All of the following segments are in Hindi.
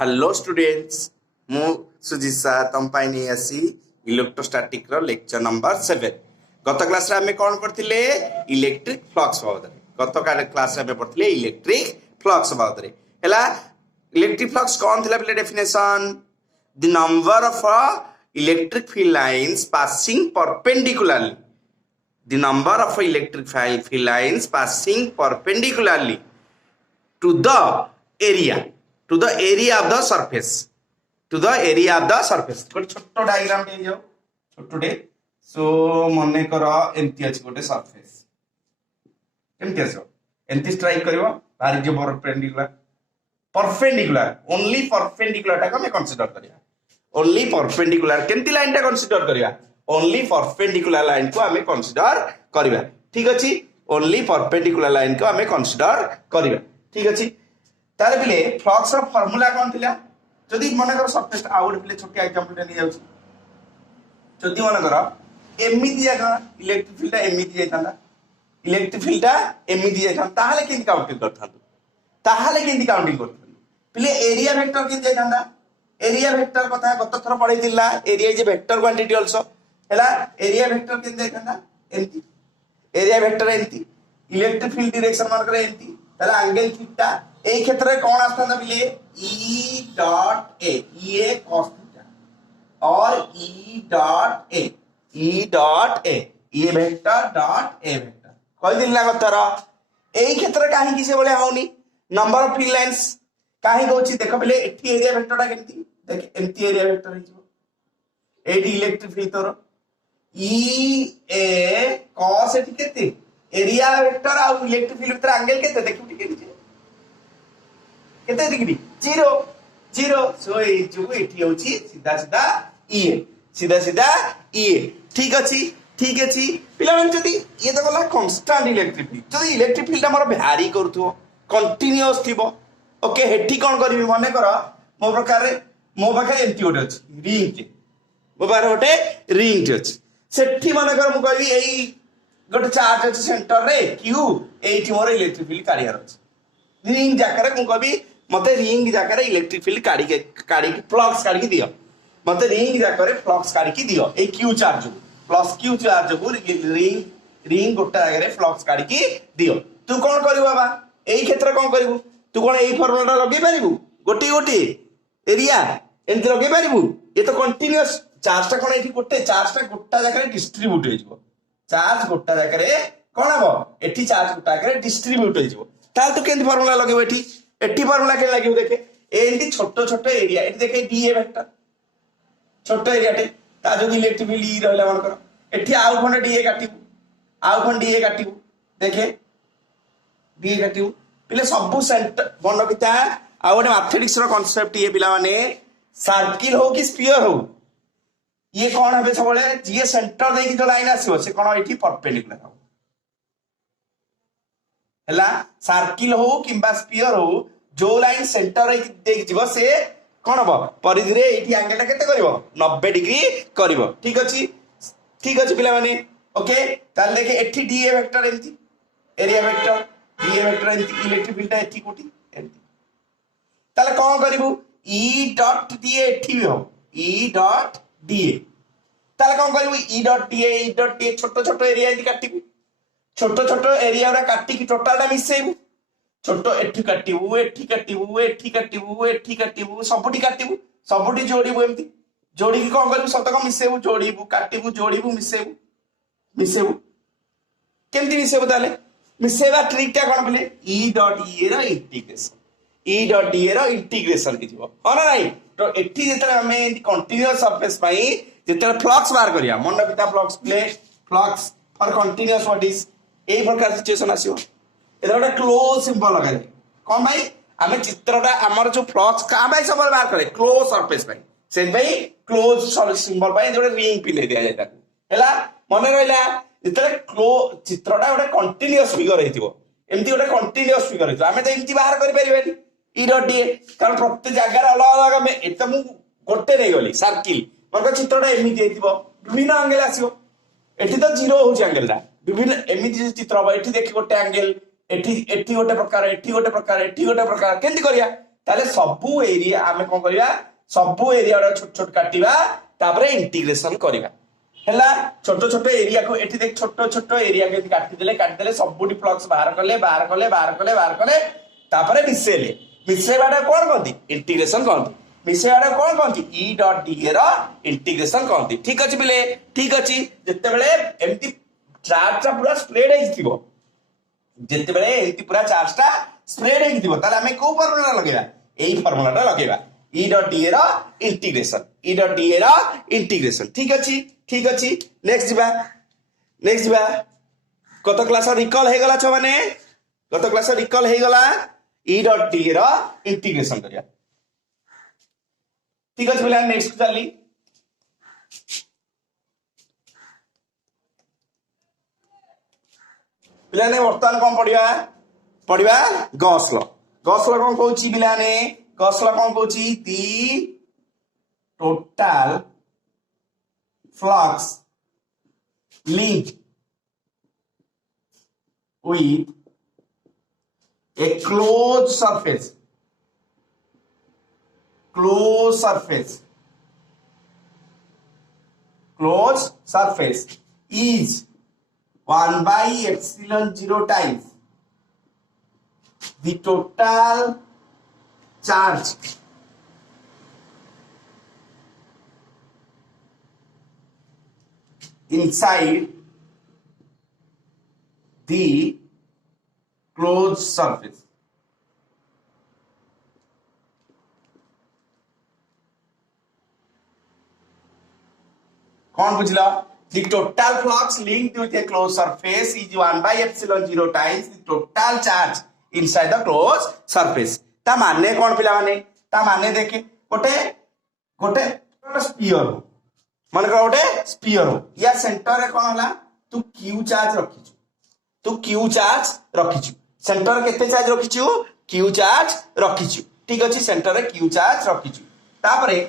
हेलो स्टूडेंट्स मु सुजिसा तुम पाई आसी इलेक्ट्रोस्टैटिक रो लेक्चर नंबर 7 गत क्लास रे हमें कौन करथिले इलेक्ट्रिक फ्लक्स बाबद गत क्लास रे हमें पढ़थिले इलेक्ट्रिक फ्लक्स बाबद रे हला इलेक्ट्रिक फ्लक्स कौन थिला पले definition the number of electric field lines passing perpendicularly the number of electric field lines passing perpendicularly to the area of the surface छोटो डायग्राम दे जाओ छोटोटे सो मने करो एंती अछि गोटे सरफेस केमती आसो एंती स्ट्राइक करिवो भारी जे परपेंडिकुलर ओनली परपेंडिकुलर टा को हम कंसीडर करिया ओनली परपेंडिकुलर केमती लाइन टा कंसीडर करिया ओनली परपेंडिकुलर लाइन को हमें कंसीडर करिवा ठीक अछि ओनली परपेंडिकुलर लाइन को हमें कंसीडर करिवा ठीक अछि तारे बिले फ्लक्स रो फार्मूला कोन थिला जदी मन कर सरफेस आउट बिले छोटी एग्जांपल ले जाउछि जदी मन कर एमिति जागा इलेक्ट्रिक फील्ड एमिति जाइतांदा इलेक्ट्रिक फील्ड एमिति जाइतांदा ताहाले केन काउंटिंग करथांदो ताहाले केन काउंटिंग करथांदो बिले एरिया वेक्टर केन जाइतांदा एरिया वेक्टर कथा गत थर पढै दिला area is vector quantity also हला एरिया वेक्टर केन जाइतांदा एंती एरिया वेक्टर एंती इलेक्ट्रिक फील्ड डायरेक्शन मान करे एंती ताला एंगल थीटा ए क्षेत्र में कौन आस्था बिले E dot A cos theta और ई डॉट ए ये वेक्टर डॉट ए वेक्टर कहि दिला गतरा ए क्षेत्र काहे कि से बोले होनी नंबर ऑफ फील्ड लाइंस काहे होची देखो बिले एठी एरिया वेक्टरटा केमती देख एमती एरिया वेक्टर हिजो एठी इलेक्ट्रिक फील्ड तोर ई ए cos एठी केते एरिया वेक्टर आ इलेक्ट्रिक फील्ड भीतर एंगल केते देखि टिके नीचे केते डिग्री 0 सो ए जो एठी होची सीधा सीधा ई ठीक अछि पिलावन जदी ये तो गला कांस्टेंट इलेक्ट्रिक फील्ड जदी इलेक्ट्रिक फील्ड हमर भ्यारी करथो कंटीन्यूअस थिबो ओके हेठी कोन करबी माने कर मो पाखे एंती ओटे अछि रिंग के मो बार ओटे रिंग अछि सेठी माने कर मु कहबी एई गोटे चार्ज अछि सेंटर रे क्यू एठी मोर इलेक्ट्रिक फील्ड काढियार अछि रिंग जाकर मु कहबी मते रिंग जाकर इलेक्ट्रिक फील्ड काढी फ्लक्स काढी दियो मते रिंग जाकर फ्लक्स काढी दियो ए q charge plus q charge को रिंग गोटा जगह फ्लक्स काढी दियो तू कोन करिवो बाबा एई क्षेत्र कोन करिवो तू कोन एई फॉर्मूला लगे पारिबु गोटी एरिया एंती लगे पारिबु ये तो कंटीन्यूअस चार्ज टा कोन एठी गोटे चार्ज टा गोटा जगह डिस्ट्रीब्यूट हो जिवो चार्ज गोटा जगह कोन हबो एठी चार्ज गोटा जगह डिस्ट्रीब्यूट हो जिवो ताल तो केंती फॉर्मूला लगेबो एठी फॉर्मूला के लागिवो देखे एंती छोटो एरिया एठी देखे डी ए वेक्टर छोटो एरिया टे ता जो इलेक्ट्रिक फील्ड ई रहला मन कर एठी आउ खंड डी ए काटिबो देखे डी ए काटिबो पिले सब सेंटर बन किता आ गोटे मैथमेटिक्स रो कांसेप्ट ये पिला माने सर्किल हो कि स्फीयर हो ये कौन है सबले जी सेंटर देकी जो लाइन आसीबो से कोन एठी परपेंडिकुलर हो हला सर्किल हो किंबा स्फीयर हो जो लाइन सेंटर देकी जीवो से कोन हो परिधि रे एठी एंगल केते करिवो 90 डिग्री करिवो ठीक अछि पिला माने ओके ताल देखे एठी डी ए वेक्टर एंती area vector d A vector एंती इलेक्ट्रिक फील्ड एठी कोटी एंती ताले कोन करिवो ई डॉट डी ए एठी हो ई डॉट डी ए ताले कोन करिवो ई डॉट डी ए छोटो एरिया एंती काटिबो छोटो एरिया रा काटी की टोटल टा मिसेइबो छोटो एठी काटिबो सबुठी जोड़ीबो एमती जोड़ी की कोन करिवो सब तक मिसेइबो जोड़ीबो मिसेइबो केमती मिसेइबो ताले मिसेइबा ट्रिक टा कोन बोले ई डॉट डी ए रो इंटीग्रेशन की जीवो हां नाही तो एठी जेतले हमें कंटीन्यूअस सरफेस पाई जेतले फ्लक्स बार करिया मन पिता flux for continuous what is a प्रकार सिचुएशन आसीबो एटा क्लोज सिंबल लगाले कोन भाई हमें चित्रटा हमर जो फ्लक्स का भाई सब बार करे क्लोज सरफेस भाई से भाई क्लोज सिंबल भाई जोटे रिंग पिले दिया जाय ताको हला मन रहला जेतले क्लोज चित्रटा गोटे कंटीन्यूअस फिगर हेतिबो एमती गोटे कंटीन्यूअस फिगर हेतिबो हमें तो एमती बाहर करि परिबेनी ई डॉट डी कारण प्रत्येक जगह अलग अलग में एत मु गोटे नै गली सर्किल मन चित्रटा एमती हेतिबो विभिन्न एंगल आसीबो एठी तो 0 होची एंगल दा विभिन्न एमती चित्र एठी देखि गोटे एंगल एठी गोटे प्रकार केंती करिया ताले सबु एरिया आमे कोन करिया सबु एरिया छोट छोट काटिबा तापरे इंटीग्रेशन करिबा हैला छोट छोट एरिया को एठी देख छोट छोट एरिया के काटी देले सबुडी फ्लक्स बाहर कले तापरे मिसेले मिसेबाटा कोन कहती इंटीग्रेशन कहती मिसेबाटा कोन कहती ई डॉट डी रो इंटीग्रेशन कहती ठीक अछि बिले ठीक अछि जत्ते बेले एमती चार्ज ता पूरा स्प्रेड हेइथिबो जत्ते बेले एमती पूरा चार्ज ता स्प्रेड हेइथिबो ताले हमें को फार्मूला लगेबा एई फार्मूलाटा लगेबा ई डॉट डी रो इंटीग्रेशन ठीक अछि नेक्स्ट जिबा कत क्लास रिकॉल हे गला छ माने कत क्लास रिकॉल हे गला ई डॉट डी रो इंटीग्रेशन करिया ठीक अछि बिला नेक्स्ट चली बिला ने वर्तमान कोन पढिबा गॉस लॉ कोन कहूची बिला ने गॉस लॉ कोन कहूची the total flux linked with a closed surface is 1 by epsilon 0 times the total charge inside the closed surface. कौन बुझला the total flux linked with a closed surface is 1 by epsilon 0 times the total charge inside the closed surface. ता माने कौन पिला माने ता माने देखे गोटे स्फीयर मन कर गोटे स्फीयर हो या सेंटर रे कोन होला तू क्यू चार्ज रखिछु सेंटर केते चार्ज रखिछु क्यू चार्ज रखिछु ठीक अछि सेंटर रे क्यू चार्ज रखिछु तापरे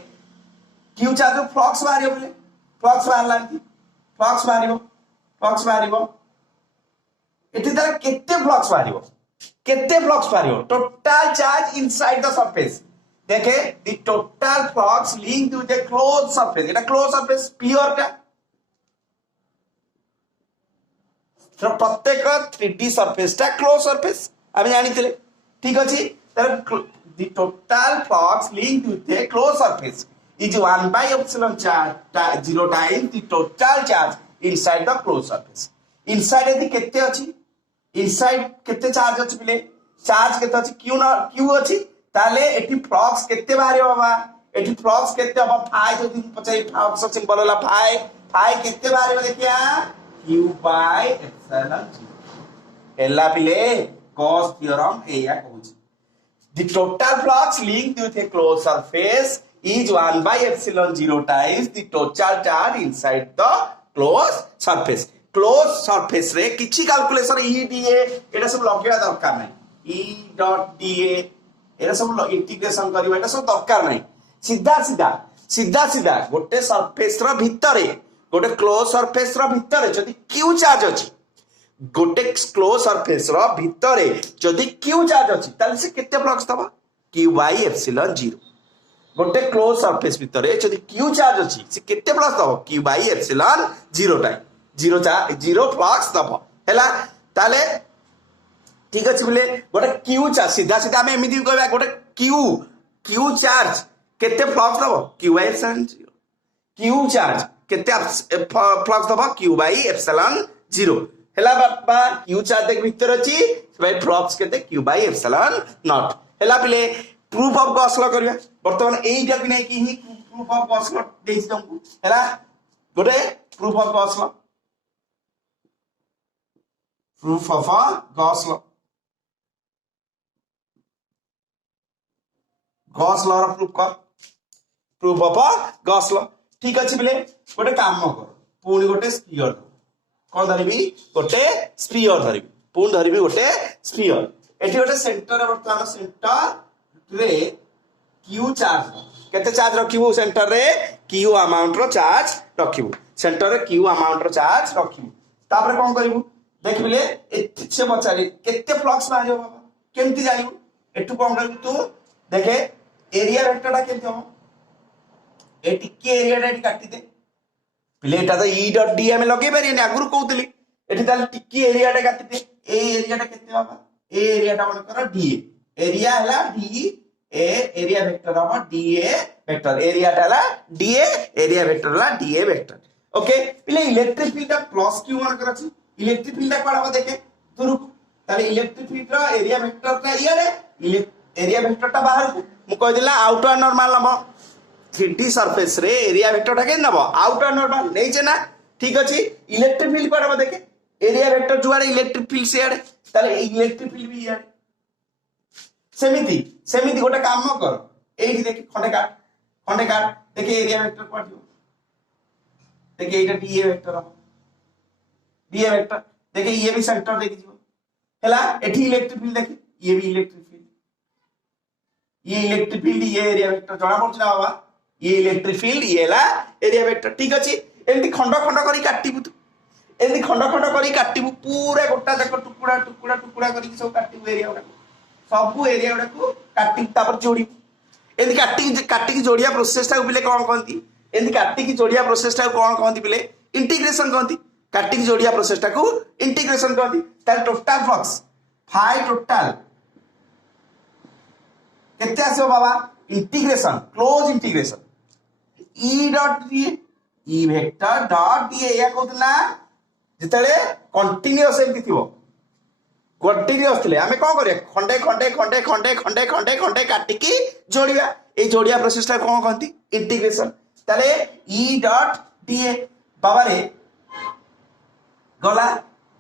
क्यू चार्ज फ्लक्स बारियो बोले फ्लक्स बारिबो एठी तार केते फ्लक्स बारियो total charge inside the surface देखे the total flux linked with a closed surface এটা closed surface sphere টা तो प्रत्येक 3D surface टा closed surface আমি জানিଥିଲେ ঠিক আছে তার the total flux linked with a closed surface is 1 by epsilon 0 times the total charge inside the closed surface inside এদি কেতে আছে inside কেতে চার্জ আছে বিলে চার্জ কেতে আছে q আছে ताले एटी फ्लक्स केते बारे बाबा एटी फ्लक्स केते बाबा फाई जदी पचाई फ्लक्स सिंबल होला फाई केते बारे देखिया q by epsilon 0 एला पिले गॉस थ्योरम एया कहूची the total flux linked with a closed surface is 1 by epsilon 0 times the total charge inside the closed surface रे किछि कैलकुलेशन e da एटा सब लगेवा दरकार नै e dot da एरा सब इंटीग्रेशन करबा एटा सब दरकार नै सीधा गोटे सरफेस रो भितरे गोटे क्लोज सरफेस रो भितरे जदी क्यू चार्ज अछि गोटे क्लोज सरफेस रो भितरे जदी क्यू चार्ज अछि ताले से केते फ्लक्स दबा q by epsilon 0 गोटे क्लोज सरफेस भितरे जदी क्यू चार्ज अछि से केते फ्लक्स दबा q by epsilon 0 time 0 flux दबा हैला ताले ठीक अछि बोले गोटे क्यू चार्ज सीधा हमें एमिति कहबा गोटे क्यू चार्ज केते फ्लक्स दबो q by epsilon 0 q charge केते फ्लक्स दबो q by epsilon 0 हैला बाबा क्यू चार्ज देख भीतर अछि भाई फ्लक्स केते q by epsilon नॉट हैला पिले प्रूफ ऑफ गॉस लॉ करबा वर्तमान एई जा बिना कि ही प्रूफ ऑफ गॉस लॉ देइस तुमको हैला गोटे proof of Gauss law Gauss law proof of Gauss law ठीक अछि बिले गोटे काम कर पुणी गोटे स्फीयर कोन धरिबी गोटे स्फीयर धरिबी पुणी धरिबी गोटे स्फीयर एठी गोटे सेंटर वर्तमान सेंटर रे क्यू चार्ज केते चार्ज रखिबो सेंटर रे क्यू अमाउंट रो चार्ज रखिबो सेंटर रे क्यू अमाउंट रो चार्ज रखिबो तापर कोन करिवो देख बिले एथे से बचारी केते फ्लक्स बारियो बाबा केमति जानिबो एठु कोन करिवो तू देखे एरिया वेक्टरटा केमती हम ए टिके एरियाटा एटी काटी दे पिले एटा तो ई डॉट डी हम लगे पारिनी आगुरु कहूतली एठी ताले टिके एरियाटा काटी दे ए एरियाटा केते बाबा ए एरियाटा मन कर डी एरिया हला डी ए एरिया वेक्टर हम डी ए वेक्टर एरियाटा हला डी ए एरिया वेक्टर हला डी ए वेक्टर ओके पिले इलेक्ट्रिक फील्ड प्लस क्यू मन कर अछि इलेक्ट्रिक फील्ड कोन देखे तुरु ताले इलेक्ट्रिक फील्ड रो एरिया वेक्टरटा इयारे एरिया वेक्टरटा बाहर को मु कह दिला आउटर नॉर्मल नबो 3D सरफेस रे एरिया वेक्टरटा के नबो आउटर नॉर्मल नै जे ना ठीक अछि इलेक्ट्रिक फील्ड कोन देखे एरिया वेक्टर जुआरे इलेक्ट्रिक फील्ड से आड़े ताले इलेक्ट्रिक फील्ड भी इयारे सेमिति गोटे काम कर एठी देखे खंडे काट देखे एरिया वेक्टर पड़ियो देखे एटा डीए वेक्टर हम डीए वेक्टर देखे ये भी सेंटर देखि जिवो हला एठी इलेक्ट्रिक फील्ड देखि ये भी इलेक्ट्रिक फील्ड ये एरिया वेक्टर जणा पड़छ ना बाबा ये इलेक्ट्रिक फील्ड ये ला एरिया वेक्टर ठीक अछि एंती खंड करी काटिबु तू एंती खंड करी काटिबु पूरा गोटा जाक टुकुड़ा करी सब काटिबु एरिया उडा सब एरिया उडा को काटि तापर जोड़िबु एंती काटि जोड़िया प्रोसेस ता पिले कोन कहंती एंती काटि जोड़िया प्रोसेस ता कोन कहंती पिले इंटीग्रेशन कहंती काटि जोड़िया प्रोसेस ता को इंटीग्रेशन कहंती तार टोटल फ्लक्स फाई टोटल केते आसो बाबा integration close integration E dot d E vector dot d या कहतला जेतले कंटीन्यूअस एमति थिबो कंटीन्यूअस थिले हमें कोन करे खंडे काटिकी जोड़िया ए जोड़िया प्रोसेस ता कोन कहंती इंटीग्रेशन ताले ई डॉट डी बाबा रे गला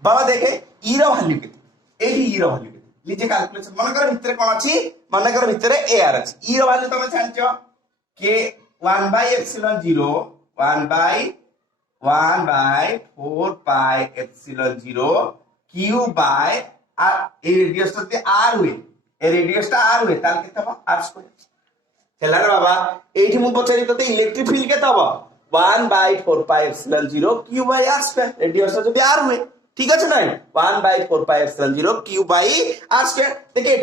बाबा देखे ई रो वैल्यू केते एही ई रो वैल्यू निजे कैलकुलेशन मन कर भितरे कोन अछि मन कर भितरे ए आर अछि ई रो वैल्यू तमे जानछो के 1 by epsilon 0 1 by 4 pi epsilon 0 q by r A radius तो r हुए ए रेडियस ता r हुए ताल केते हो r स्क्वायर चला रे बाबा एठी मु पछारी तते इलेक्ट्रिक फील्ड केते हो 1 by 4 pi epsilon 0 q by r square radius तो जदी r हुए ठीक अछि नै 1 by 4 pi epsilon 0 q by r square देखे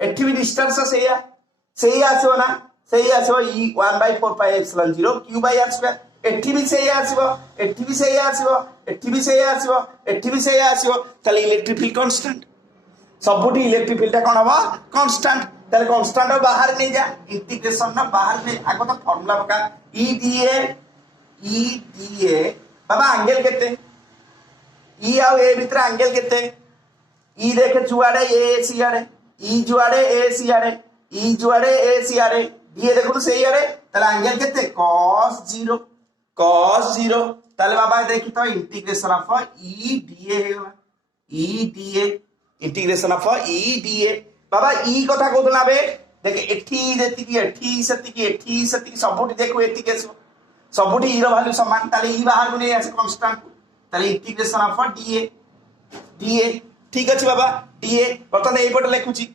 एठी भी डिस्टेंस सेही आसो ना सेही आसो ई 1 by 4 pi epsilon 0 q by r square एठी भी सेही आसीबो एठी भी सेही आसीबो एठी भी सेही आसीबो एठी भी सेही आसीबो ताले इलेक्ट्रिक फील्ड कांस्टेंट सबुठी इलेक्ट्रिक फील्ड कोन हबो कांस्टेंट ताले कांस्टेंट बाहर नहीं जा इंटीग्रेशन ना बाहर नहीं आगो तो फार्मूला पका ई डीए बाबा एंगल केते ई आ ए भीतर एंगल केते ई देखे जुआड़े ए सी आड़े ई जुआड़े ए सी आड़े ई जुआड़े ए सी आड़े ये देखो तो सही आड़े ताले एंगल केते cos 0 ताले बाबा देखि तो इंटीग्रेशन ऑफ ई डीए हेला E d A integration of E d A बाबा ई कथा कहतला बे देखे एठी सेति सबुठी देखो एठी केसो सबुठी ई रो वैल्यू समान ताले ई बाहर को नै आसे कांस्टेंट ताले इंटीग्रेशन ऑफ डीए ठीक अछि बाबा डीए बर्तन एई पट लिखुची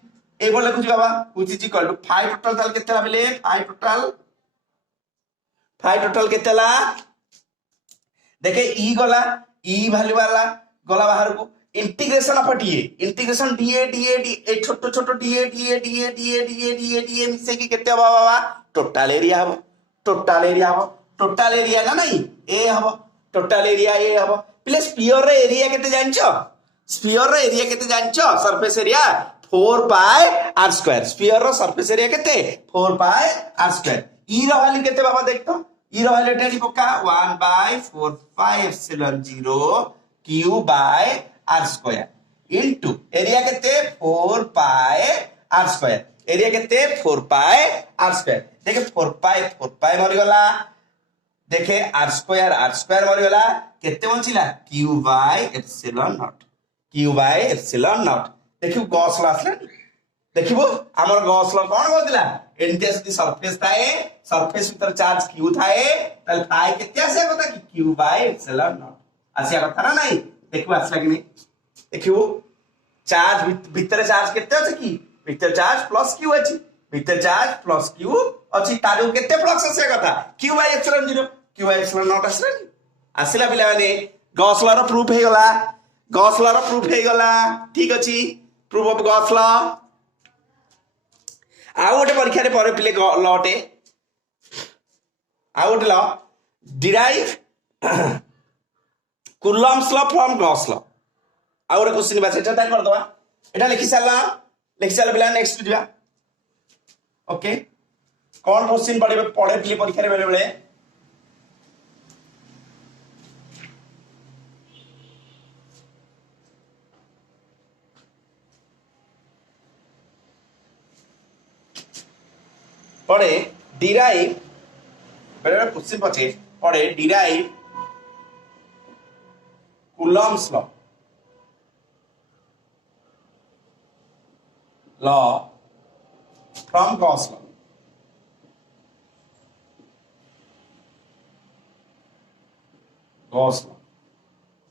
बाबा which is equal to phi total ताले केते लाबले phi total केते ला देखे ई गला ई वैल्यू वाला गला बाहर को इंटीग्रेशन ऑफ इंटीग्रेशन डीए ए छोटो डीए मिसे की केते हबो बाबा टोटल एरिया ना नहीं ए हबो टोटल एरिया ए हबो प्लस स्फीयर रे एरिया केते जानछो surface area 4 pi r square sphere रो सरफेस एरिया केते 4 pi r स्क्वायर ई रो वैल्यू केते बाबा देखतो ई रो वैल्यू टेडी पक्का 1 by 4 pi epsilon 0 q by r square into area केते 4 pi r स्क्वायर एरिया केते 4 pi r स्क्वायर देखे 4 pi मरि गला देखे r स्क्वायर मरि गला केते बंचिला q by epsilon नॉट देखियो गॉस लॉ आसला देखिबो हमर गॉस लॉ कोन कहतिला एनटीएस दी सरफेस थाए सरफेस भीतर चार्ज q थाए तल फाई केते आसे कथा कि q by epsilon नॉट आसिया कथा ना नहीं देखिबो आसला कि नहीं देखिबो चार्ज भीतर चार्ज केते अछि कि भीतर चार्ज प्लस q अछि भीतर चार्ज प्लस q अछि तारो केते फ्लक्स आसे कथा q by epsilon 0 q by epsilon not आसला आसिला पिला माने गॉस लॉ रो प्रूफ हे गला ठीक अछि प्रूफ ऑफ गॉस लॉ ଆଉ ଗୋଟେ ପରୀକ୍ଷାରେ ପରେ ପିଲେ ଲଟେ ଆଉ ଗୋଟେ ଲ ଡିରାଇଭ କୁଲମ୍ସ ଲ ଫ୍ରମ ଗସ୍ ଲ। ଆଉ ଗୋଟେ କ୍ୱେଶ୍ଚିନ୍ ବା ସେଟା ତାହେଲେ କରିଦବା। এটা লিখি সারা পিলা নেক্সট যা। ওকে কোন কোশ্চিন পড়ে পিলে পরীক্ষার বেলে বেলে পড়ে ডিরাইভ বেলে বেলে কোশ্চিন পড়ে derive Coulomb's law from Gauss law. Gauss law.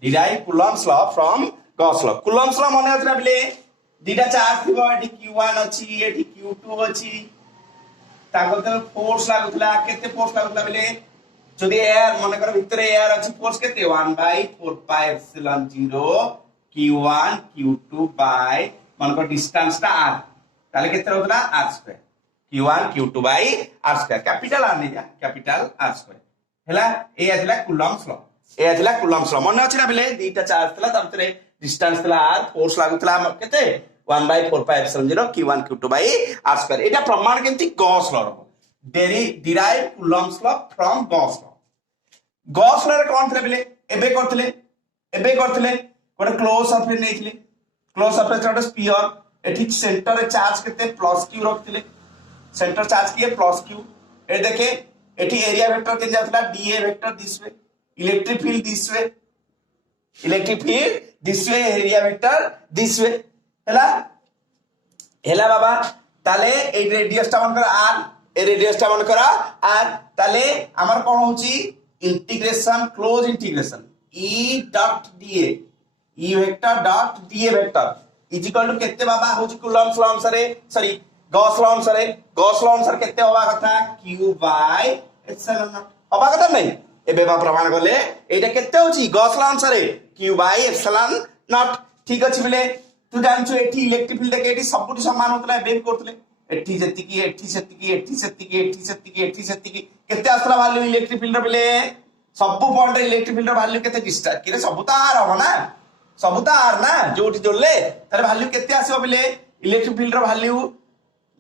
Derive Coulomb's law from Gauss law. Coulomb's law মনে আছে না বলে দুইটা চার্জ থিব এটি q1 আছে এটি q2 আছে তারপরে ফোর্স লাগুতলা কেতে ফোর্স লাগুতলা বলে যদি এয়ার মনে করো ভিতরে এয়ার আছে ফোর্স কেতে 1/4 pi epsilon 0 q1 q2 by মনে করো ডিসটেন্সটা r তাহলে কেতে হতো না r square q1 q2 by r square capital r নেই যা ক্যাপিটাল r স্কয়ার হেলা এই আসলা কুলম্বস ল এই আসলা কুলম্বস ল মনে আছে না বলে দুইটা চার্জ থলা তারপরে ডিসটেন্স থলা r ফোর্স লাগুতলা কেতে 1/4 pi epsilon 0 q1 q2 by r square এটা প্রমাণ কেমতি Gauss law derive Coulomb's law from Gauss law. Gauss law রে কোন থলে বলে এবে করথলে ଗୋଟେ ক্লোজ সারফেস নেইଥିଲେ ক্লোজ সারফেস ଗୋଟେ স্পিयर এটি সেন্টার রে চার্জ কেতে প্লস q রখଥିଲେ সেন্টার চার্জ কিয়ে প্লস q এ দেখে এটি এরিয়া ভেক্টর কে যাতলা dA vector this way electric field this way area vector this way হেলা বাবা তাহলে এই রেডিয়াসটা মনে করা r এই রেডিয়াসটা মনে করা r তাহলে আমার কোন হচ্ছে integration close integration e dot dA e vector dot dA vector is equal to केते बाबा होची कुलम्ब्स लॉ अनुसारे सॉरी गॉस लॉ अनुसार केते होबा कथा q बाय एप्सिलॉन नॉट होबा कथा नहीं एबे बा प्रमाण करले एटा केते होची गॉस लॉ अनुसारे q बाय एप्सिलॉन नॉट ठीक अछि बिले तू जानछु एठी इलेक्ट्रिक फील्ड के एठी सबुटी समान होतला एबे करतले एठी सेतिकी केते आसला वैल्यू इलेक्ट्रिक फील्ड बिले सब पॉइंट इलेक्ट्रिक फील्ड वैल्यू केते डिस्टेंस किरे सब तो आर हो ना सब तो आर ना जोठी जोड़ले तार वैल्यू केते आसीबो बिले इलेक्ट्रिक फील्ड रो value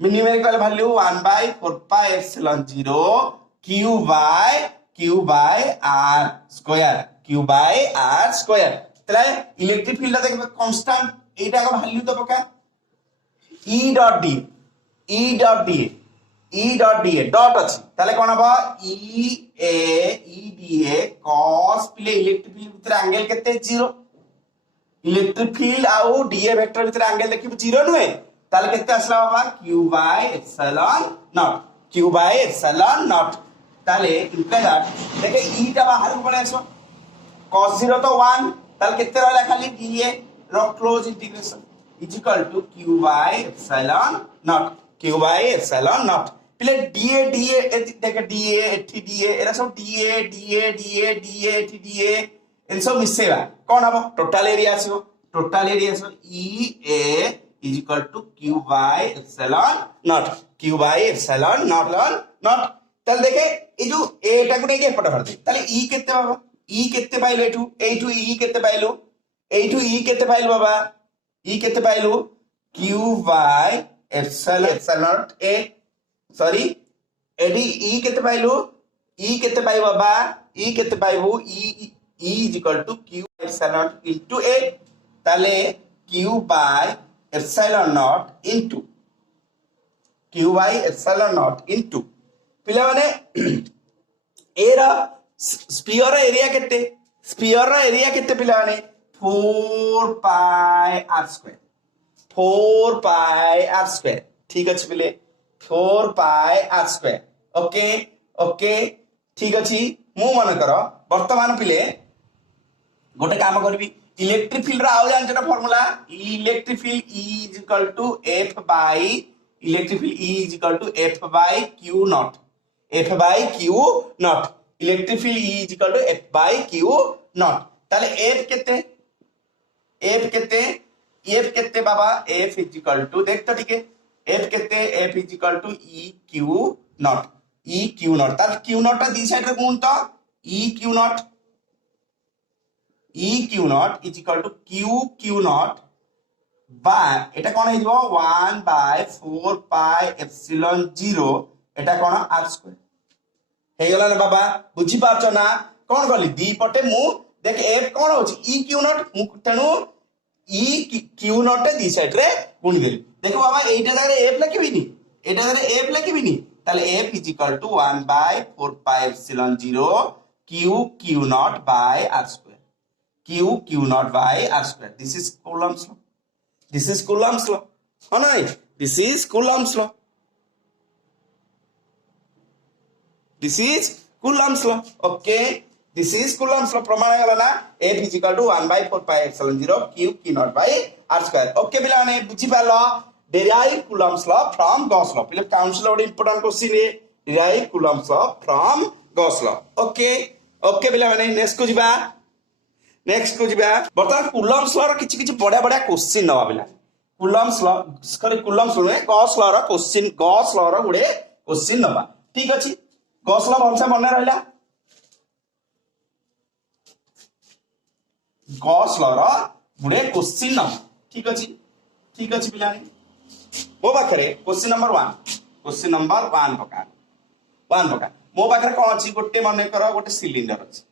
numerical value 1/4 pi epsilon 0 q by r square তাহলে ইলেকট্রিক ফিল্ডটা দেখবে কনস্ট্যান্ট এইটা কো ভ্যালু দেব কা e ডট da ডট আছে তাহলে কোন হবে e da cos পিলে ইলেকট্রিক ফিল্ড ভিতরে অ্যাঙ্গেল কেতে 0 ইলেকট্রিক ফিল্ড আউ dA ভেক্টর ভিতরে অ্যাঙ্গেল দেখিব 0 নয় তাহলে কেতে আসলা বাবা q বাই এপসিলন নট তাহলে ইমপ্লাই দ্যাট দেখে e টা বাহার পড়ে আসো cos 0 তো 1 তাহলে কেতে রইলা খালি dA র close integration is equal to q by epsilon naught পিলে dA দেখে dA এটি dA এরা সব dA এটি dA इन सब मिसेगा कौन हम टोटल एरिया से EA is equal to q by epsilon not তাহলে দেখে এই যে এটা কোনে কি ফটাফট দে তাহলে E কেতে বাবা E কেতে পাইলো এইটু E কেতে পাইলো বাবা E কেতে পাইলো q by epsilon a sorry ED E কেতে পাইলো বাবা E কেতে পাইবো E is equal to q epsilon into a তাহলে q by epsilon naught into পিলা মানে এরা স্পিয়র এরিয়া কেতে পিলা মানে 4 পাই r স্কয়ার ঠিক আছে পিলে 4 পাই r স্কয়ার ওকে ঠিক আছে মু মনে কর বর্তমান পিলে गोटे काम करबी इलेक्ट्रिक फील्ड रा आउ जानछटा formula electric field E is equal to F by Q naught electric field E is equal to F by Q naught তাহলে F কেতে बाबा F is equal to देख तो ठीक है एफ केते F is equal to E Q naught E Q naught तार क्यू नॉट दी साइड रे गुण तो E Q naught is equal to Q naught by एटा कोन हेजबो 1 by 4 pi epsilon 0 Etah cone are square हे गेला ना बाबा बुझी पारछ ना कोन गली दी पटे मु देख एफ कोन होची ई क्यू नॉट मु तनु ई क्यू नॉट दी साइड रे गुण देली देखो बाबा एटा जगह एफ लिखबिनी एटा जगह एफ लिखबिनी ताले F is equal to 1 by 4 pi epsilon 0 Q naught by R square Q naught by R square. This is Coulomb's law. This is Coulomb's law. Oh no, this is Coulomb's law. This is Coulomb's law. Okay. This is Coulomb's law. प्रमाण है ना F is equal to 1 by 4 pi epsilon 0 Q naught by R square. Okay पिला ने बुझी पालो. Derive Coulomb's law from Gauss law. पिले काउंसिल और important question है. Derive Coulomb's law from Gauss law. Okay. Okay पिला ने next को जिबा. नेक्स्ट को जिबा बर्तमान कुलम्स लॉ रो किछि किछि बडा बडा क्वेश्चन नवा बिला कुलम्स लॉ करे कुलम्स लॉ में गॉस लॉ रो क्वेश्चन गॉस लॉ रो गुडे क्वेश्चन नवा ठीक अछि गॉस लॉ हमसे मन रहला गॉस लॉ रो गुडे क्वेश्चन नवा ठीक अछि बिला मो पाखरे क्वेश्चन नंबर 1 पका मो पाखरे कोन अछि गोटे मन करो गोटे सिलिंडर अछि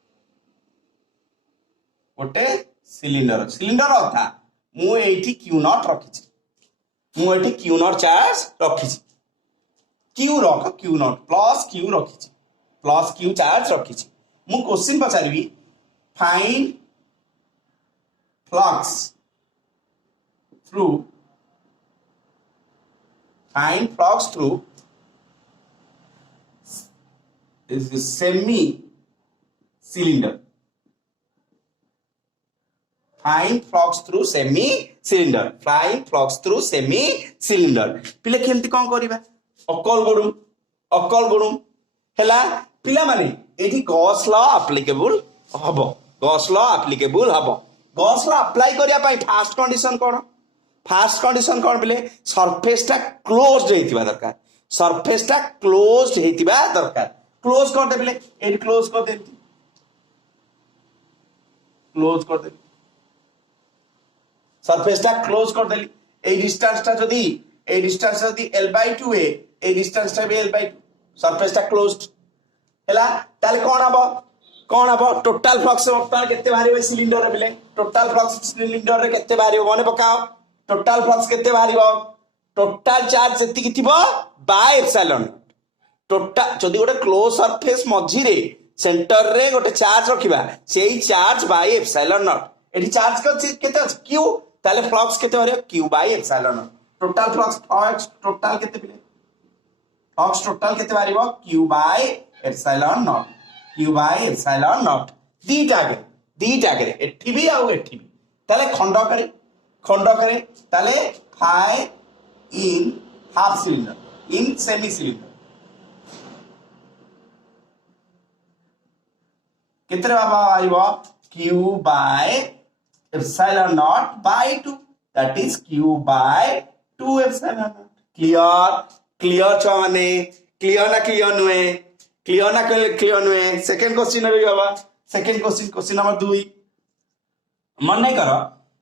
गोटे सिलिंडर अथा मु एठी क्यू नॉट रखिछि मु एठी क्यू नॉट चार्ज रखिछि क्यू रख क्यू नॉट प्लस क्यू रखिछि प्लस क्यू चार्ज रखिछि मु क्वेश्चन पचारिबी find flux through is semi cylinder flying flux through semi cylinder पिले केमती कोन करबा अकल गुडुम हैला पिला माने एठी गॉस लॉ एप्लीकेबल हबो गॉस लॉ अप्लाई करिया पई फर्स्ट कंडीशन कोन बिले सरफेस टा क्लोज्ड हेतिबा दरकार क्लोज कर दे बिले एठी क्लोज कर दे सरफेस टा क्लोज कर देली ए डिस्टेंस टा जदी L/2 है ए डिस्टेंस टा भी L/2 सरफेस टा क्लोज्ड हैला ताले कोन हबो टोटल फ्लक्स बर्तमान केते बाहरिबो सिलिंडर रे बिले टोटल फ्लक्स सिलिंडर रे केते बाहरिबो मने पकाओ टोटल फ्लक्स केते बाहरिबो टोटल चार्ज जति कि थिबो बाय एप्सिलॉन टोटल जदी गोटे क्लोज सरफेस मझी रे सेंटर रे गोटे चार्ज रखिबा सेही चार्ज बाय एप्सिलॉन नॉट एठी चार्ज केते अछि क्यू ताले फ्लक्स केते बाहरिबो q by epsilon naught total flux total केते बिले फ्लक्स टोटल केते बाहरिबो क्यू बाय एप्सिलॉन नॉट दीटा करे एठी भी आ एठी भी ताले खंड करे ताले phi in half cylinder in semi cylinder कितने बाबा आइबो q by epsilon naught by 2 that is q by 2 epsilon naught clear छमाने clear ना सेकंड क्वेश्चन रे बाबा सेकंड क्वेश्चन नंबर 2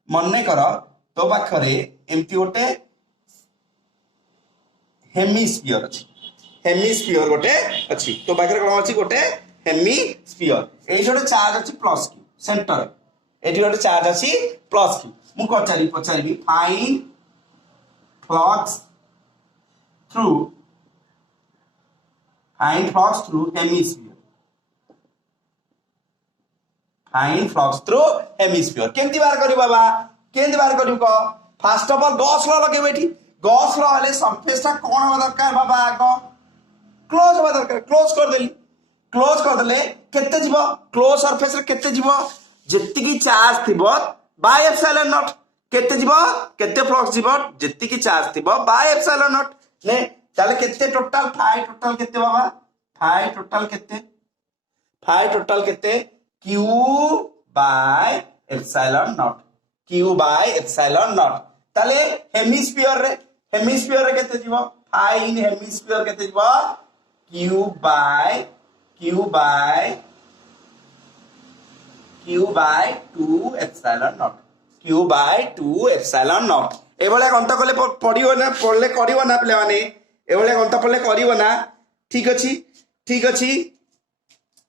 मन्ने करो तो पाखरे एमती गोटे हेमिस्फीयर गोटे अछि तो पाखरे कोन अछि गोटे हेमिस्फीयर एई जोटे चार्ज अछि प्लस क्यू सेंटर एटी गोटे चार्ज अछि प्लस क्यू मु पचारिबी फाइंड फ्लक्स थ्रू हेमिस्फीयर केमती बार करी बाबा केमती बार करी को first of all Gauss law लगे बेटी गॉस लॉ वाले सरफेस ता कोन हो दरकार बाबा आगो क्लोज हो दरकार क्लोज कर देले केते जीवो क्लोज सरफेस रे केते जीवो जेति की चार्ज थिबो बाय एप्सिलॉन नॉट केते जीवो केते फ्लक्स जीवो जेति की चार्ज थिबो बाय एप्सिलॉन नॉट ने ताले केते टोटल फाई टोटल केते बाबा फाई टोटल केते q बाय एप्सिलॉन नॉट ताले हेमिस्फीयर हेमिस्फीयर रे केते जीवो फाइन हेमिस्फीयर केते जीवो q by 2 epsilon naught q by 2 epsilon naught एभले गंत कले पडियो ना पडले करिवो ना पिले माने एभले गंत पडले करिवो ना ठीक अछि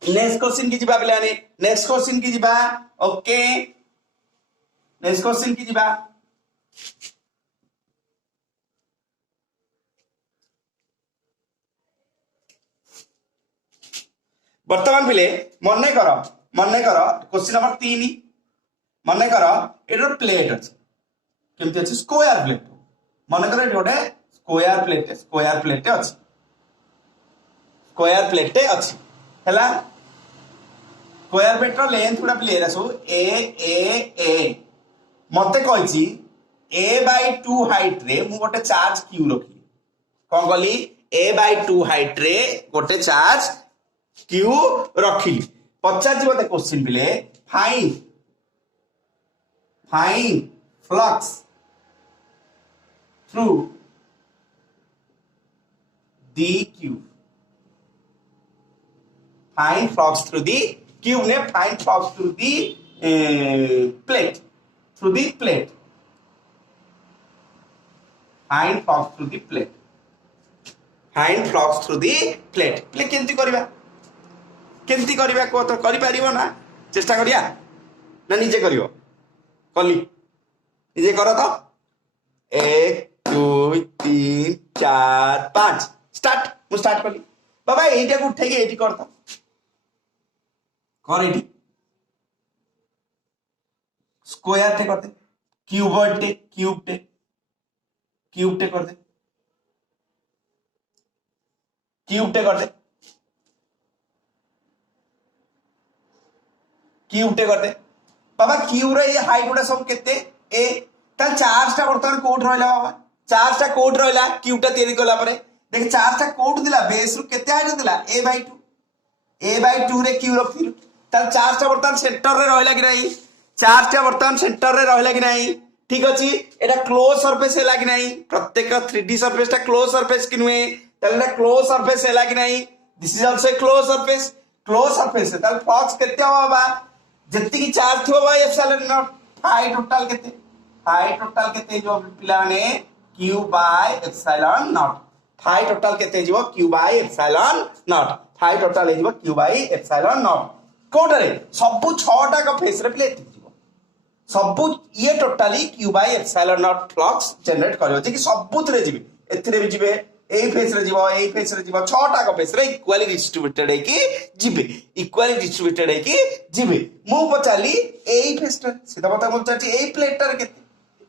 नेक्स्ट क्वेश्चन की जिबा पिले माने नेक्स्ट क्वेश्चन की जिबा ओके नेक्स्ट क्वेश्चन की जिबा वर्तमान पिले मन कर क्वेश्चन नंबर 3 मन कर एटर प्लेट अछि केमति अछि स्क्वायर प्लेट मन कर एटी गोटे स्क्वायर प्लेट अछि हैला स्क्वायर प्लेट रो लेंथ गुडा प्लेयर असु ए मते कहिछि a/2 हाइट रे मु गोटे चार्ज q रखी कोन गली a/2 हाइट रे गोटे चार्ज q रखी पचार जी मते क्वेश्चन बिले fine flux through the cube find flux through the cube ने find flux through the plate find flux through the plate play केमती करबा को तो करि परिबो ना चेष्टा करिया ना निजे करियो कली निजे करो तो 1 2 3 4 5 स्टार्ट कली बाबा एटा को उठे के एटी करता कर एटी स्क्वायर टे करते क्यूब टे कर दे क्यूब टे बाबा क्यूब रे ये हाइट गुडा सब केते ए ता चार्ज ता वर्तमान कोड रहला बाबा चार्ज ता कोड रहला क्यूब ता तयारी कला परे देख चार्ज ता कोड दिला बेस रु केते हाइट दिला a/2 रे क्यूब रखिलु ता चार्ज ता वर्तमान सेंटर रे रहला कि नाही चार्ज ता वर्तमान सेंटर रे रहला कि नाही ठीक अछि एटा क्लोज सरफेस हैला कि नाही प्रत्येक 3D सरफेस ता क्लोज सरफेस कि नुए ताले क्लोज सरफेस हैला कि नाही this is also a close surface ताले फ्लक्स केते बाबा जत्ती की चार्ज थियो by epsilon naught phi total केते जो पिला ने q by epsilon naught phi total केते जो q by epsilon naught phi total एजिवो q बाय एप्सिलॉन नॉट कोटरे सब 6 टा का फेस रे प्ले जीवो सब ये totally q by epsilon not flux generate करियो जे कि सबुत रे जीवे एथिरे भी जीवे ए फेस रे जीवो 6 टा का फेस रे इक्वली डिस्ट्रीब्यूटेड है कि जीवे मु पचाली ए फेस रे सीधा बता मु चाची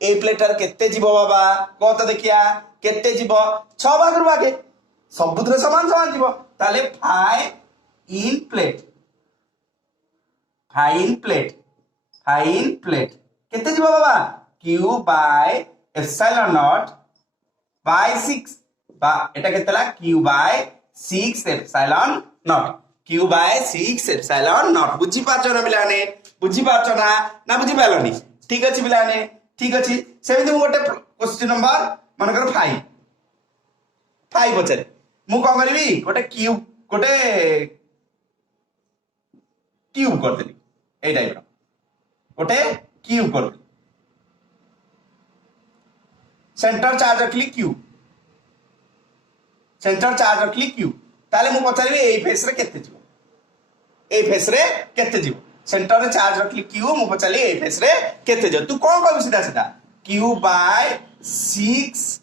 ए प्लेटर केते जीवो बाबा को तो देखिया केते जीवो 6 भाग रु भागे सबुत रे समान जीवो ताले फाइन प्लेट केते जीवो बाबा q by epsilon naught by 6 बा एटा केतला q बाय 6 एप्सिलॉन नॉट बुझी पाचो ना पिलाने बुझी पाचो ना बुझी पालनी ठीक अछि पिलाने ठीक अछि सेमिति मु गोटे क्वेश्चन नंबर मानकर 5 पचरे मु को करबी गोटे क्यूब कर देली ए टाइप रो गोटे क्यूब कर देली सेंटर चार्ज रखली क्यूब ताले मु पचारबी ए फेस रे केते जीवो सेंटर रे चार्ज रखली क्यू मु पचारली ए फेस रे केते जो तू कोन कहबी सीधा q बाय 6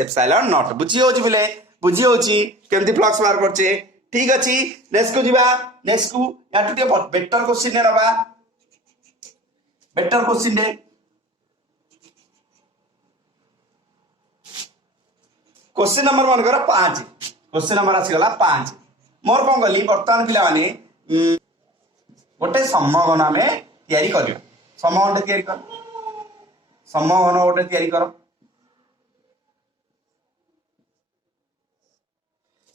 एप्सिलॉन नॉट बुझी होची बिले बुझी होची केमती फ्लक्स बार करछे ठीक अछि नेक्स्ट को जीवा नेक्स्ट को या टू बेटर क्वेश्चन नेबा बेटर क्वेश्चन दे क्वेश्चन नंबर मन कर 5 क्वेश्चन नंबर आसी गला 5 मोर कोन गली वर्तमान पिला माने गोटे समघन में तयारी करियो समघन तयारी कर समघन गोटे तयारी कर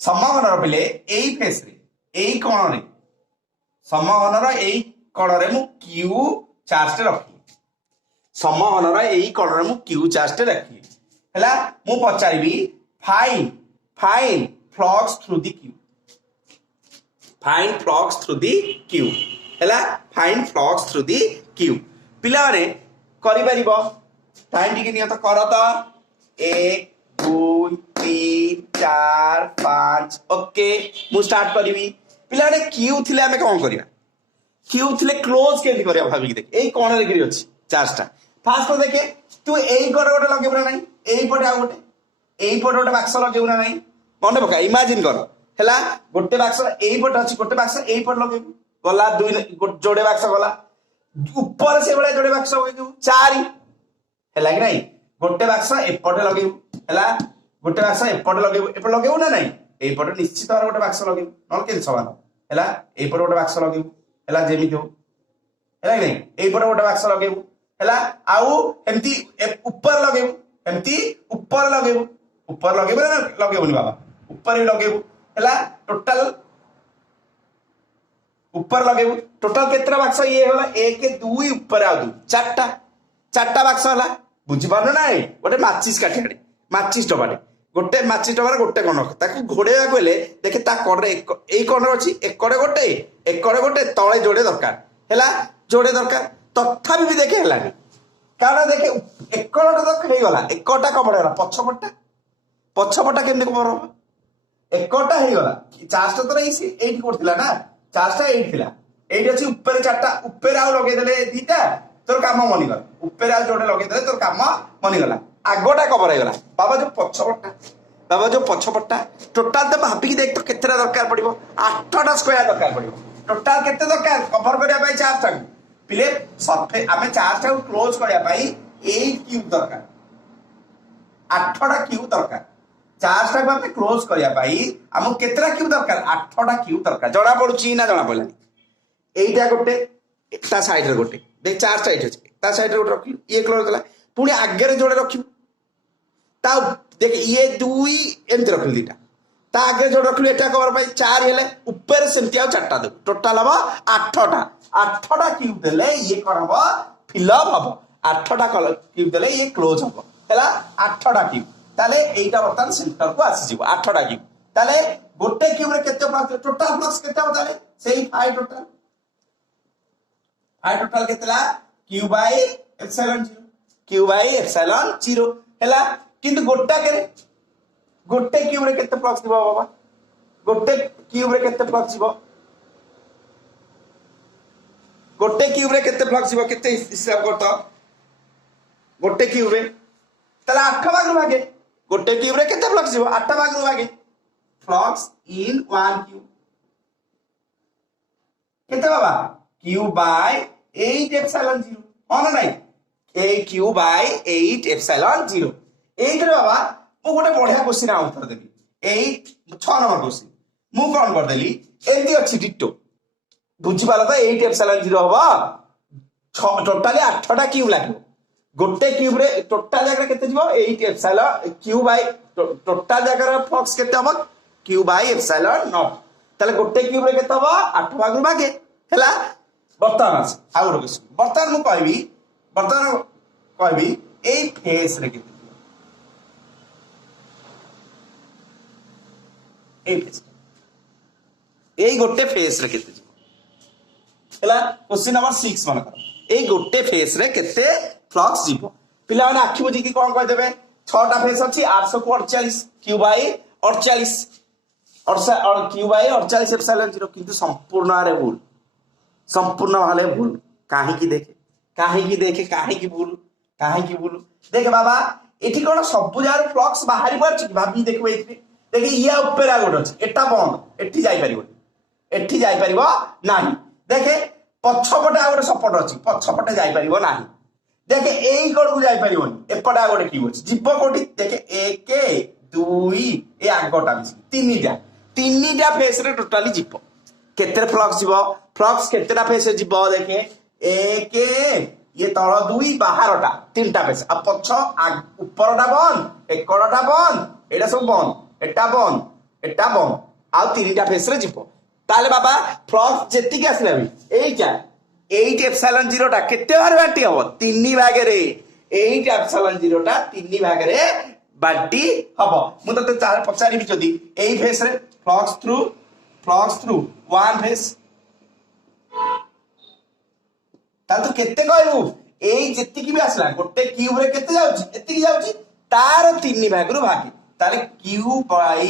समघन रो पिले एई फेस रे एई कोण रे समघन रो एई कोण रे मु q चार्ज रे रखी समहनर एई कणरे मु क्यू चार्ज रखी हैला मु पचारिबी find find flux through the q find flux through the q हैला find flux through the q पिला माने करि परिबो टाइम टिके नियत कर तो 1 2 3 4 5 ओके मु स्टार्ट करिवि पिला माने क्यू थिले हमें कोन करिया क्यू थिले क्लोज केमि करिया भाबी देख एई कोन रे गिरी अछि चार्जटा फास्ट तो देखे तू एई कोड गोटे लगेबो ना नहीं एई पटे आ गोटे एई पटे गोटे बाक्स लगेबो ना नहीं मने पका इमेजिन कर हैला गोटे बाक्स एई पटे अछि गोटे बाक्स एई पटे लगेबो गला दुई जोड़े बाक्स गला ऊपर से बडा जोड़े बाक्स लगेबो चारि हैला कि नहीं गोटे बाक्स एपटे लगेबो हैला गोटे बाक्स एपटे लगेबो ना नहीं एई पटे निश्चित भाବରେ गोटे बाक्स लगेबो नल केन समान हैला एई पटे गोटे बाक्स लगेबो हैला जेमिति हो हैला कि नहीं एई पटे गोटे बाक्स लगेबो हैला आउ एमती ऊपर लगेबो एमती ऊपर लगेबो ना लगेबोनी बाबा ऊपर ही लगेबो हैला टोटल ऊपर लगेबो टोटल केतरा बाक्स ये होला 1 2 ऊपर आ 2 चारटा बाक्स होला बुझि पारनो नै गोटे माचिस काठियाडे माचिस डबाडे गोटे माचिस डबारे गोटे कोन ताकू घोड़ेया कोले देखे ता कोडरे एई कोन अछि एकड़े गोटे तळे जोड़े दरकार हैला जोड़े दरकार तथापि भी देखे हला कारण देखे एकड़टा तो हे गला एकटा कबड़ गला पछपटा केमने कबर एकटा हे गला चार्जटा तो एई एट करथिला ना चार्जटा एट थिला एट अछि ऊपर चारटा ऊपर आ लगे देले दीटा तोर काम मनि गला ऊपर आ जोड़े लगे देले तोर काम मनि गला आगोटा कबर हे गला बाबा जो पछपटा टोटल तो भाबी देख तो केतरा दरकार पड़िबो 8टा स्क्वायर दरकार पड़िबो टोटल केते दरकार कवर करिया पाई चार्जटा पिले सरफे आमे चार्जटा क्लोज करिया पाई 8 क्यूब दरकार 8टा क्यूब दरकार चार्जटा को आमे क्लोज करिया पाई हमो केतरा क्यूब दरकार 8टा क्यूब दरकार जणा पडुची ना जणा पडलानी एइटा गोटे ता साइड रे गोटे देख चार्ज साइड अछि ता साइड रे गोटे रखी ये क्लोज कला पुनी आगे रे जोड़े रखियो ता देख ये दुई एंत रखली दीटा ता आगे जोड़ रखली एटा कवर पाई 4 हेले ऊपर सेमति आ 4टा दे टोटल हबो 8टा क्यूब देले ये कोन हबो फिलअप हबो 8टा क्यूब देले ये क्लोज हबो हैला 8टा क्यूब ताले एटा बर्तन सेंटर को आसी जीवो 8टा क्यूब ताले गोटे क्यूब रे केते फ्लक्स टोटल फ्लक्स केते हो ताले सेही फाइ टोटल केतेला q by epsilon 0 q by epsilon 0 हैला किंतु गोटा करे गोटे क्यूब रे केते फ्लक्स दिबो बाबा गोटे क्यूब रे केते फ्लक्स दिबो गोटे क्यूब रे केते फ्लक्स दिबो केते हिसाब करतो गोटे क्यूब रे तला 8 भाग भागे गोटे क्यूब रे केते फ्लक्स दिबो 8 भाग भागे फ्लक्स इन 1 क्यूब केते बाबा q बाय 8 एप्सिलॉन 0 हो ना नहीं a q बाय 8 एप्सिलॉन 0 एई रे बाबा मु गोटे बढ़िया क्वेश्चन उत्तर देबी 8 6 नंबर क्वेश्चन मु कोन कर देली एंती अछि डिटो बुझी पाला तो 8 एप्सिलॉन 0 हबो टोटली 8टा क्यूब लागो गोटे क्यूब रे टोटल जगह केते जीवो 8 एप्सिलॉन q बाय टोटल जगह रे फ्लक्स केते हबो q बाय एप्सिलॉन नॉट ताले गोटे क्यूब रे केते हबो 8 भाग भागे हैला वर्तमान आउर क्वेश्चन वर्तमान मु कहबी एई फेस रे केते एई गोटे फेस रे केते हैला क्वेश्चन नंबर 6 मन कर एई गोटे फेस रे केते फ्लक्स जीवो पिला माने आखि बुझी की कोन कह देबे 6टा फेस अछि 800 को 48 q बाय 48 और q बाय 48 एप्सिलॉन 0 किंतु संपूर्ण रे भूल संपूर्ण वाले भूल काहे की भूल देख बाबा एठी कोन सब जार फ्लक्स बाहरी परछ भाबी देखबे एठी देखि या ऊपर आ गोट अछि एटा बंद एठी जाई परिबो नाही देखे पछपटे आ गोटे सपोर्ट अछि पछपटे जाई परिबो नाही देखे एई कोड को जाई परिबोनी एपटा गोटे क्यू अछि जीव कोठी देखे 1 2 ए आगोटा मिसी तीनटा फेस रे टोटली जीव केते फ्लक्स जीव फ्लक्स केतेटा फेस जीव देखे 1 ये तळ 2 बाहरटा तीनटा फेस आ पछ ऊपरटा बंद एकड़टा बंद एडा सब बंद एटा बंद आ तीनटा फेस रे जीव ताले बाबा फ्लक्स जेति के आसला भी एइटा 8 एप्सिलॉन 0 टा केते बार बांटी हबो 3 भाग रे 8 एप्सिलॉन 0 टा 3 भाग रे बांटी हबो मु तो पचारि भी जदी एई फेस रे फ्लक्स थ्रू वन फेस ता तो केते कहबू एई जेति की भी आसला गोटे क्यूब रे केते जाउची एति की जाउची तार 3 भाग रु भागी ताले q by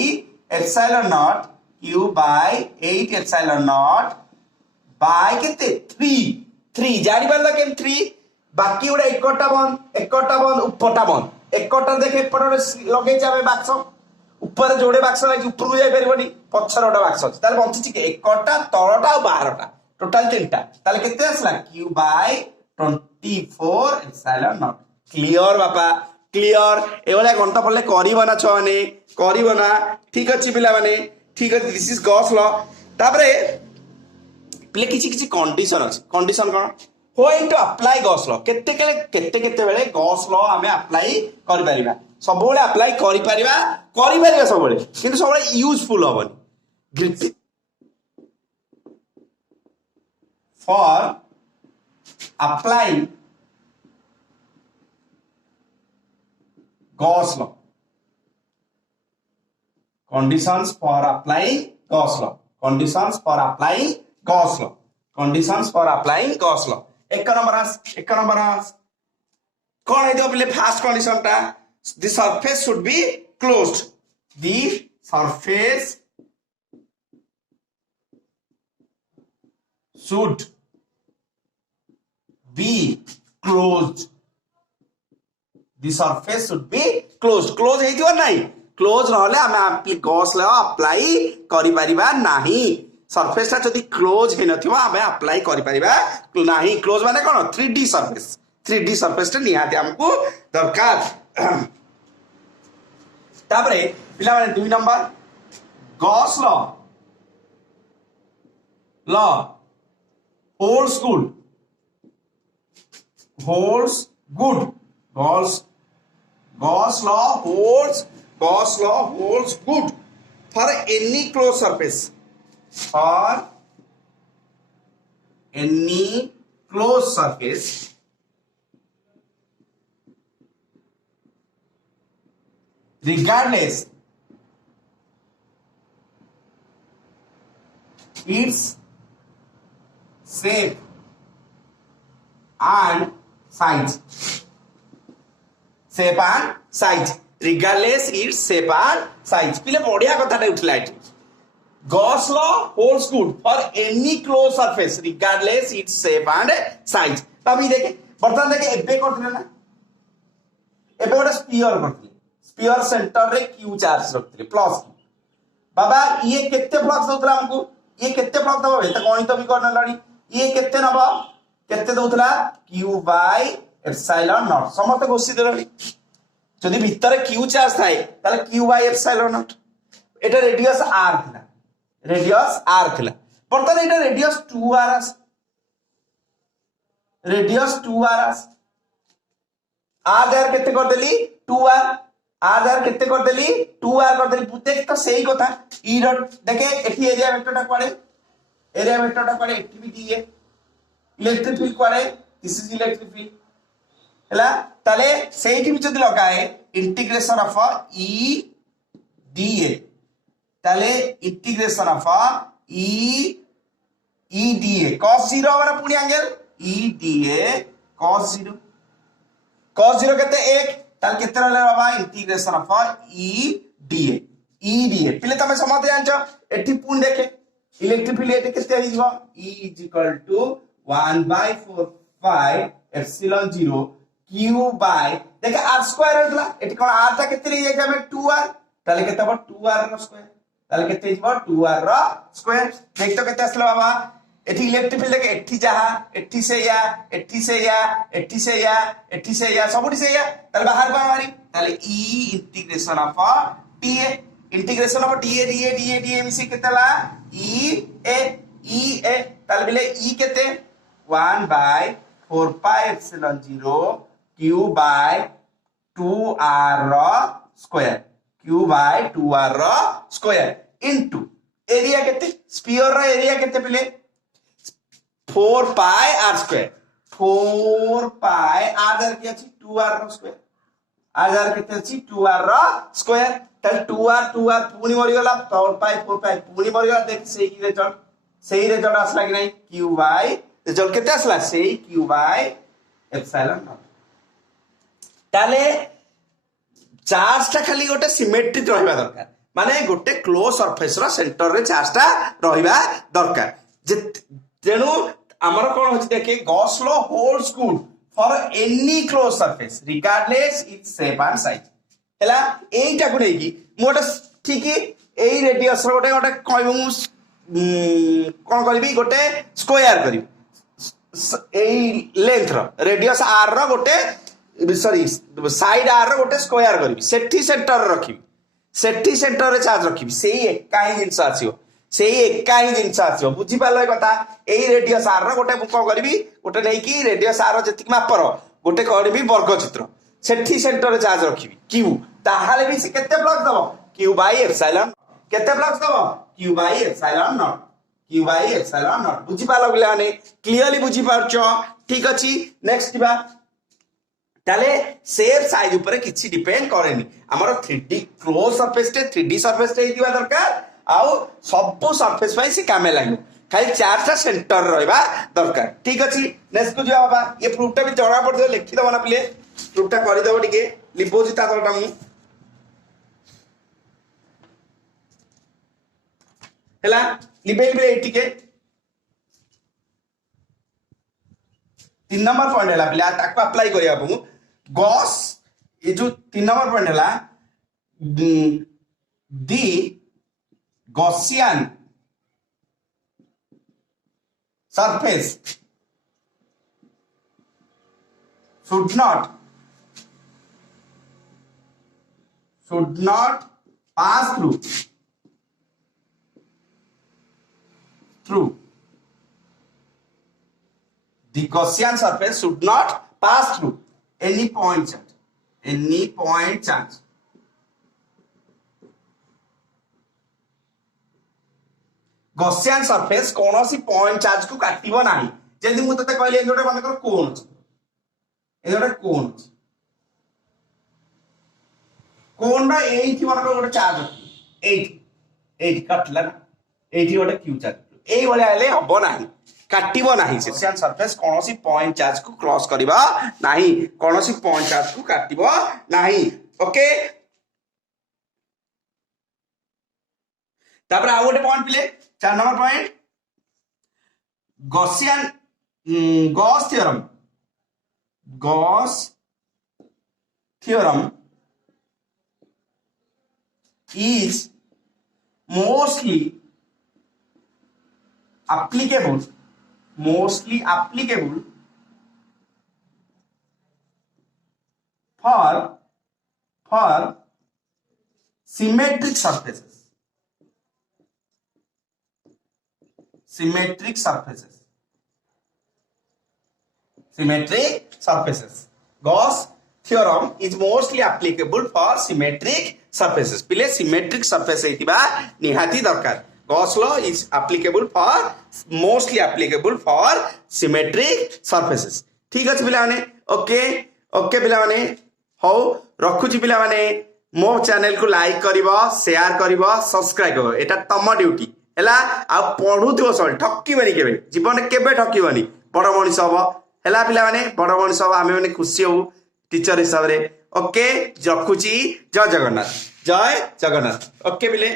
epsilon naught q by 8 epsilon naught by केते 3 जानि पारला केम 3 बाकी उडा एकटा बन उपटा बन एकटा देखे पड़े लगे जाबे बाक्स ऊपर जोड़े बाक्स लागी ऊपर जाई परबनी पछर ओडा बाक्स अछि ताले बंची के एकटा तळटा और बाहरटा टोटल 3टा ताले केते आसला q by 24 epsilon naught clear बापा क्लियर एवला घंटा पड़ले करिबो ना छ माने करिबो ना ठीक अछि पिला माने ठीक अछि दिस इज गॉस लॉ तापरे प्ले किछि कंडीशन अछि कंडीशन कोन going to apply Gauss law केते बेले गॉस लॉ हमें अप्लाई करि परिबा सब बेले अप्लाई करि परिबा सब बेले किंतु सब बेले यूजफुल होबनी for apply Gauss law conditions for applying Gauss law conditions for applying Gauss law conditions for applying Gauss law एक नंबर कौन है तो पहले फर्स्ट कंडीशन टा the surface should be closed the surface should be closed the surface should be close है जो नहीं क्लोज रहले हमें गॉस लॉ अप्लाई करि परिबा नाही सरफेस ता जदी क्लोज हे नथिबा हमें अप्लाई करि परिबा नाही क्लोज माने कोन 3D सरफेस ता निहाते हमको दरकार तापरे पिला माने 2 number Gauss law holds good Gauss law holds good for any closed surface. For any closed surface, regardless its shape and size. Regardless its shape and size पिले बढ़िया कथाटा उठला एठी Gauss law holds good for any closed surface regardless its shape and size तभी देखे बर्तन देखे एबे करथले ना एबे गोटे स्फीयर करथले स्फीयर सेंटर रे q चार्ज रखथले प्लस बाबा ये केते फ्लक्स दउतला हमको ये केते फ्लक्स दबो त गणित भी करना लड़ी ये केते नबो केते दउतला q बाय एप्सिलॉन नॉट समस्त घोषित देलनी जदि भीतर q चार्ज थाए ताले q by epsilon not Etah radius r थिला बर्तन एटा रेडियस 2r आर केते कर देली 2r आर केते कर देली 2r कर देली देख तो सही कथा ई देखे एठी एरिया वेक्टरटा कोडे एठी भी दिए इलेक्ट्रिक फील्ड कोडे दिस इज इलेक्ट्रिक फील्ड हला ताले सेही भी जदी लगाए इंटीग्रेशन ऑफ e dA ताले integration of e dA cos 0 वाला पुनी एंगल e dA cos 0 केते 1 ताल केते रहले बाबा इंटीग्रेशन ऑफ e dA पिले तमे समझ जानछ एठी पुन देखे इलेक्ट्रिक फील्ड एठी केते हिजो e 1/4 एप्सिलॉन 0 q बाय देखा r स्क्वायर रहला एठी कोन r ता केते रे जाय हमें 2r ताले केते हो 2r रो स्क्वायर ताले केते हो 2r रो स्क्वायर देख तो केते आसला बाबा एठी इलेक्ट्रिक फील्ड के एठी जहा एठी से या सबुठी से या ताले बाहर को मारी ताले e इंटीग्रेशन ऑफ dA मिसी केतेला e ताले बिले e केते 1/4 pi epsilon 0 q by 2r square into area केते स्फीयर रा एरिया केते पिले 4 पाई r स्क्वायर 4 पाई r जार के अछि 2r रो स्क्वायर r जार केते अछि 2r रो स्क्वायर ताले 2r पुनी मरि गला 4 पाई पुनी मरि गला देख सेही रिजल्ट आसला कि नहीं q बाय रिजल्ट केते आसला सेही q बाय एप्सिलॉन नॉट ताले चार्ज टा खाली गोटे सिमेट्रिक रहिबा दरकार माने गोटे क्लोज सरफेस रो सेंटर रे चार्ज टा रहिबा दरकार जे तेनु हमर कोन होची देखे Gauss law holds good for any close surface regardless its shape and size हला एइटा को नेकी मोटा ठीक एई रेडियस रो गोटे कहबो कोन करबी गोटे स्क्वायर करबी एई लेंथ रो रेडियस r रो गोटे सॉरी साइड r रो गोटे स्क्वायर करबी सेठी सेंटर रखिबी सेठी सेंटर रे चार्ज रखिबी सेही एकाई जिंस आछियो सेही एकाई जिंस आछियो बुझी पालो कथा एई रेडियस r रो गोटे को करबी गोटे नै की रेडियस r रो जति मापर गोटे करबी वर्ग चित्र सेठी सेंटर रे चार्ज रखिबी q ताहाले भी से केते फ्लक्स दबो q बाय एप्सिलॉन केते फ्लक्स दबो q by epsilon naught q by epsilon naught बुझी पालो बिलाने क्लियरली बुझी पारछो ठीक अछि नेक्स्ट बा ताले शेप साइज ऊपर किछि डिपेंड करेनी हमर 3D क्लोज सरफेस टे 3D सरफेस टे दिबा दरकार आउ सब सरफेस पई से कामे लागो खाली चार्ज ता सेंटर रहबा दरकार ठीक अछि नेक्स्ट को जो बाबा ये प्रूफ टा भी जणा पड़ लिखि दबो ना प्ले प्रूफ टा करि दबो टिके लिपोजी ता तलटा मु हला लिबेल बे टिके 3 नंबर पॉइंट हला प्ले ताको अप्लाई करिया बमु गॉस ये जो 3 नंबर पॉइंट हला the Gaussian surface should not pass through the Gaussian surface should not pass through any point charge Gaussian surface कोनोसी पॉइंट चार्ज को काटिबो नाही जदी मु तते कहले एजोटे माने कर कोन एजोटे कोन रा एठी माने कर गोटे चार्ज एठी काटला ना एठी गोटे क्यू चार्ज एई भले आले हबो नाही काटिबो नाही गॉसियन सरफेस कोनोसी पॉइंट चार्ज को क्रॉस करिबा नाही कोनोसी पॉइंट चार्ज को काटिबो नाही ओके तापर आ गोटे पॉइंट पिले 4 number point Gauss theorem is mostly applicable for symmetric surfaces Gauss theorem is mostly applicable for symmetric surfaces पिले symmetric surface हेतिबा निहाती दरकार Gauss law is mostly applicable for symmetric surfaces ठीक अछि पिला माने ओके पिला माने हो रखुची पिला माने मो चैनल को लाइक करिवो शेयर करिवो सब्सक्राइब करिवो एटा तम ड्यूटी हैला आ पढुथिवो सब ठक्कीबनी केबे जीवन केबे ठक्कीबनी बड़ मनिष हबो हैला पिला माने बड़ मनिष हबो आमे माने खुशी हो टीचर हिसाब रे ओके रखुची जय जगन्नाथ ओके पिले